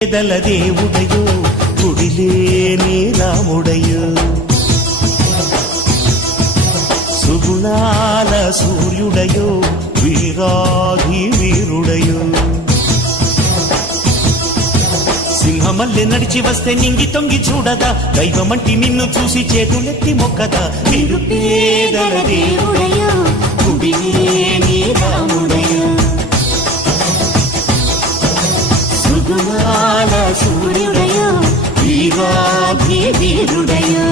పేదల దేవుడయో గుడిలేని రాముడయో సుగుణాల సూర్యుడయో వీరాధి వీరుడయో సింహమల్లె నడిచి వస్తే నింగి తొంగి చూడదా దైవమంటి నిన్ను చూసి చేతులెత్తి మొక్కదా నిరుపేదల దేవుడయో గుడిలేని రాముడయో సుగుణాల సూర్యుడయో వీరాధి వీరుడయో